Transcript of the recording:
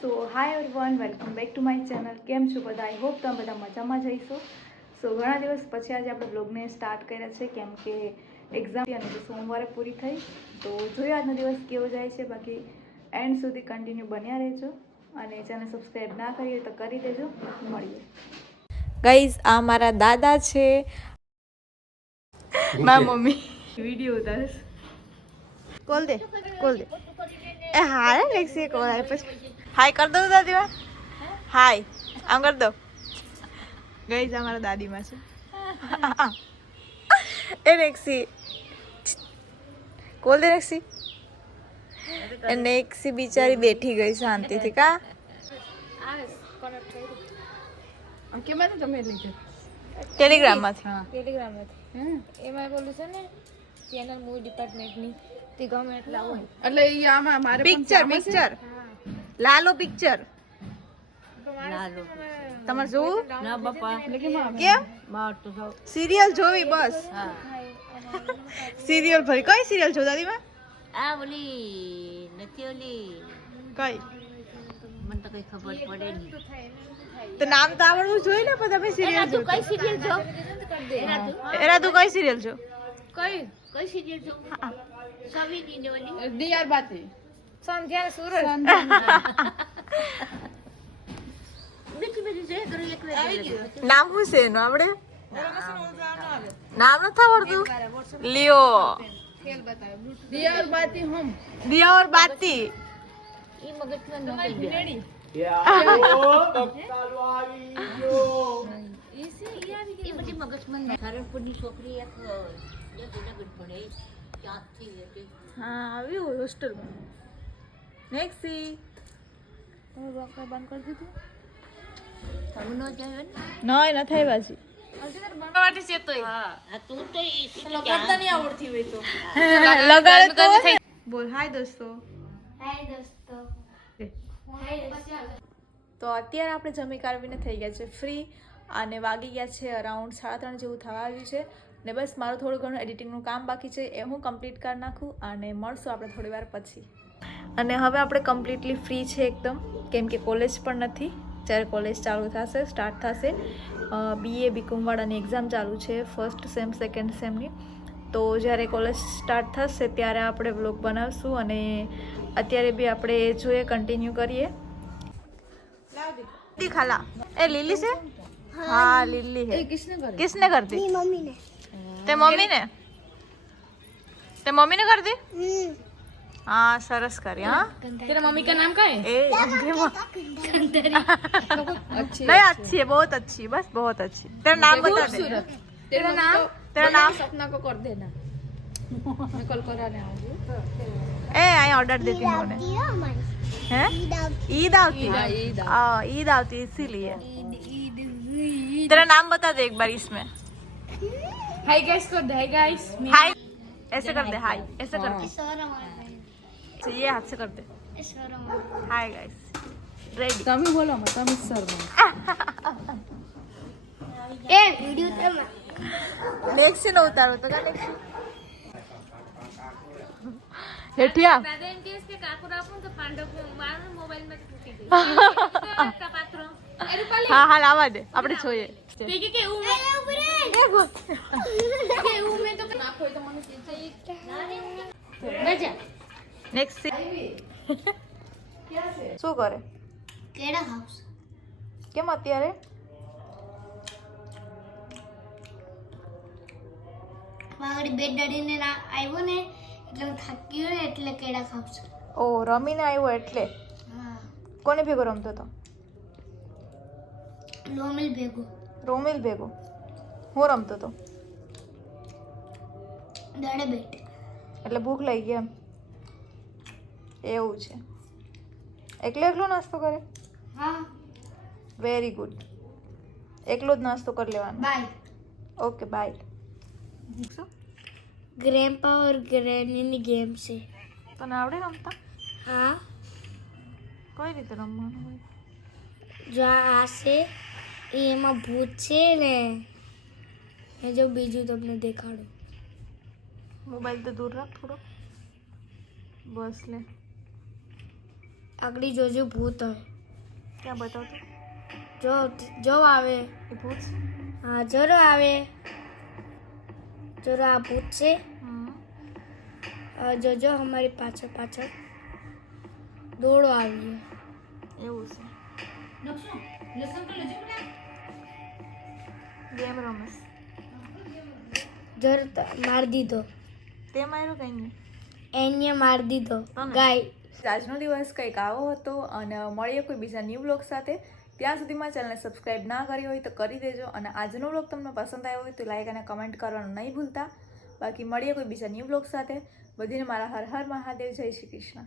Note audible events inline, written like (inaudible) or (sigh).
So hi everyone welcome back to my channel કેમ છો બધા? આઈ હોપ તમે બધા મજામાં જઈશો સો ઘણા દિવસ પછી આજે આપણે બ્લોગને સ્ટાર્ટ કર્યા છે કેમ કે એક્ઝામ અને સોમવારે પૂરી થઈ. તો જોઈએ આજનો દિવસ કેવો જાય છે બાકી એન્ડ સુધી કન્ટિન્યુ બન્યા રહેજો અને ચેનલ સબસ્ક્રાઈબ ના કરી તો કરી દેજો. મળીએ. ગઈઝ આ મારા દાદા છે. મારા મમ્મી. વીડિયો ઉતારે કોલ દે કોલ દે. એ લેક્સી કોલ આવે પછી. હાય કર દો દાદી હાય આમ કર દો. ગઈ છે અમારા દાદીમાં છે. (laughs) એ રેક્સી કોલ દે રેક્સી એને નેક્સી બિચારી બેઠી ગઈ શાંતિથી કા? કેમાંથી તમે લીધું. ટેલિગ્રામમાંથી ટેલિગ્રામમાંથી એમાં બોલું છે ને ચેનલ મૂવી ડિપાર્ટમેન્ટની તે ગમે એટલા હોય. એટલે આમાં મારે પિક્ચર પિક્ચર લાલો પિક્ચર તમારે જોવું? ના કેમ? સિરિયલ જોવી બસ. સિરિયલ ભરી. કઈ સિરિયલ જો દાદીમાં આ ઓલી નથી ઓલી? કઈ? મને તો કઈ ખબર પડે નહીં. તો નામ તો આવડવું જોઈએ ને પણ તમે સિરિયલ જો કઈ સિરિયલ છો એરા તું? કઈ સિરિયલ જો? કઈ? કઈ સિરિયલ છો સવીની ને ઓલી? ડીઆર બાતી. સંધ્યા વાર નામ શું છે એનું આપણે નામ નથી આવડતું લિયો બાતી હમ દિયા ઓર બાતી ઈ મગજમાં સારણપુરની છોકરી એક જુનાગઢ ભણે હા આવ્યું હોય હોસ્ટેલમાં નેક્સી તમે બોકર બંધ કરી દીધું. તમે ન જાય ને? નય ન થાય બાજી હા તું તો તો બોલ હાય દોસ્તો. હાય દોસ્તો. તો અત્યારે આપણે જમી કાઢવીને થઈ ગયા છે ફ્રી અને વાગી ગયા છે અરાઉન્ડ સાડા ત્રણ જેવું થવા આવ્યું છે ને બસ મારું થોડું ઘણું એડિટિંગનું કામ બાકી છે એ હું કમ્પ્લીટ કરી નાખું અને મળશું આપણે થોડી વાર પછી. અને હવે આપણે કમ્પ્લીટલી ફ્રી છે એકદમ. કેમ કે કોલેજ પણ નથી. જ્યારે કોલેજ ચાલુ થશે સ્ટાર્ટ થશે. બીએ બીકોમવાળાની એક્ઝામ ચાલુ છે ફર્સ્ટ સેમ સેકન્ડ સેમની તો જ્યારે કોલેજ સ્ટાર્ટ થશે ત્યારે આપણે બ્લોગ બનાવશું અને અત્યારે બી આપણે જોઈએ કન્ટિન્યુ કરીએ. ખાલા. એ લીલી છે? હા લીલી. હે કિસને કરતી મમ્મી તે મમ્મીને? તે મમ્મીને કરતી हाँ सरस करी हाँ। तेरा मम्मी का नाम क्या है। नहीं अच्छी है बहुत अच्छी है बस बहुत अच्छी। तेरा नाम बता दे। तेरा नाम? तेरा नाम? सपना को कर देना। मैं कल कराने आऊँगी। ए आई ऑर्डर देती हूँ उन्हें। ईद आवती है ईद हाँ। आवती है? इसीलिए। तेरा नाम बता दे एक बार इसमें। हाय गाइस कर दे हाय गाइस हाय ऐसे कर दे हाय ऐसे कर दे अच्छा, ये हाथ से कर दे हाय गाइस रेडी તમે બોલો માં તમે સર એ વિડિયો તમે નેક્સી નો ઉતારો તો કા નેક્સી હેઠિયા દાદા એમ કહે છે કે કાકુ રાખું તો પાંડવ મારા મોબાઈલમાં તૂટી ગઈ તો પાત્રો એ રૂપાલી હા હા લાવવા દે આપણે જોઈએ તે કે કે એવું મેં એ ગોત. કે એવું મેં તો નાખો તો મને મજા નેક્સી શું કરે? કેડા હાઉસ. કેમ અત્યારે? મારી બેડ ડડીને આવ્યો ને એટલે હું થાકી ગયો એટલે કેડા ખાઉં છું ઓ રમીને આવ્યો એટલે? કોને ભેગો રમતો હતો? રોમિલ ભેગો. રોમિલ ભેગો. હું રમતો હતો? દાડે બેટ એટલે ભૂખ લાગી ગઈ એમ? એવું છે. એકલો એકલો નાસ્તો કરે? હા. વેરી ગુડ એકલો જ નાસ્તો કરી લેવાનો. Bye okay bye grandpa or ગ્રેનીની game છે. તને આવડે રમતા? હા. કઈ રીતે રમવાનું હોય? જો આ છે એમાં ભૂત છે ને. એ જો બીજું તમને દેખાડું. મોબાઈલ તો દૂર રાખ થોડો. બસ લે. આગળ જોજો ભૂત હોય ક્યાં બતાવતો? જો જો આવે. ભૂત? હા જરો આવે. જરો આ ભૂત છે. જોજો અમારી પાછળ પાછળ. દોડો આવીએ. એવું છે. ગેમ રમસ જર મારી દીધો. તે માર્યો કઈ નહીં એને મારી દીધો. ગાય આજનો દિવસ કંઈક આવો હતો અને મળીએ કોઈ બીજા ન્યૂ બ્લોગ સાથે. ત્યાં સુધીમાં ચેનલને સબસ્ક્રાઈબ ના કરી હોય તો કરી દેજો અને આજનો બ્લોગ તમને પસંદ આવ્યો હોય તો લાઈક અને કમેન્ટ કરવાનું નહીં ભૂલતા. બાકી મળીએ કોઈ બીજા ન્યૂ બ્લોગ સાથે. બધીને મારા હર હર મહાદેવ, જય શ્રી કૃષ્ણ.